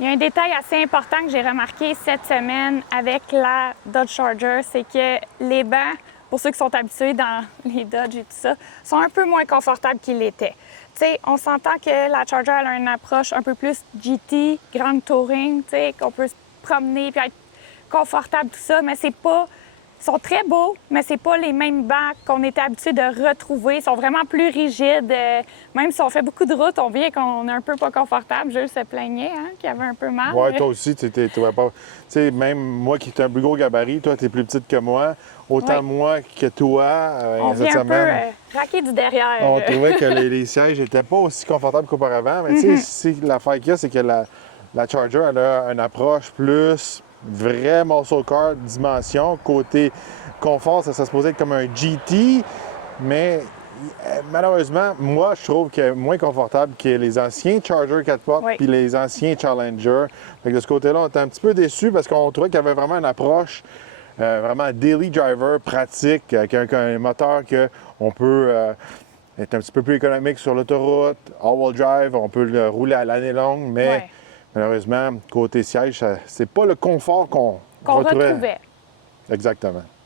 Il y a un détail assez important que j'ai remarqué cette semaine avec la Dodge Charger, c'est que les bancs, pour ceux qui sont habitués dans les Dodge et tout ça, sont un peu moins confortables qu'ils l'étaient. Tu sais, on s'entend que la Charger elle a une approche un peu plus GT, grande touring, tu sais, qu'on peut se promener puis être confortable, tout ça, mais c'est pas... Ils sont très beaux, mais c'est pas les mêmes bancs qu'on était habitué de retrouver. Ils sont vraiment plus rigides. Même si on fait beaucoup de routes, on vient qu'on est un peu pas confortable. Jules se plaignait, hein, qu'il avait un peu mal. Ouais, toi aussi, tu trouvais pas. Tu sais, même moi qui suis un plus gros gabarit, toi, tu es plus petite que moi. Autant Oui. moi que toi, On cette vient un semaine, peu raquer du derrière. on trouvait que les sièges n'étaient pas aussi confortables qu'auparavant. Mais tu sais, l'affaire qu'il y a, c'est que la Charger, elle a une approche plus vrai muscle car dimension. Côté confort, ça se supposait être comme un GT, mais malheureusement, moi, je trouve qu'elle est moins confortable que les anciens Charger 4 portes Oui. puis les anciens Challenger. Fait que de ce côté-là, on était un petit peu déçus parce qu'on trouvait qu'il y avait vraiment une approche vraiment daily driver, pratique, avec un moteur qu'on peut être un petit peu plus économique sur l'autoroute, all-wheel drive, on peut le rouler à l'année longue, mais Ouais. malheureusement, côté siège, c'est pas le confort qu'on Qu'on retrouvait. retrouvait. Exactement.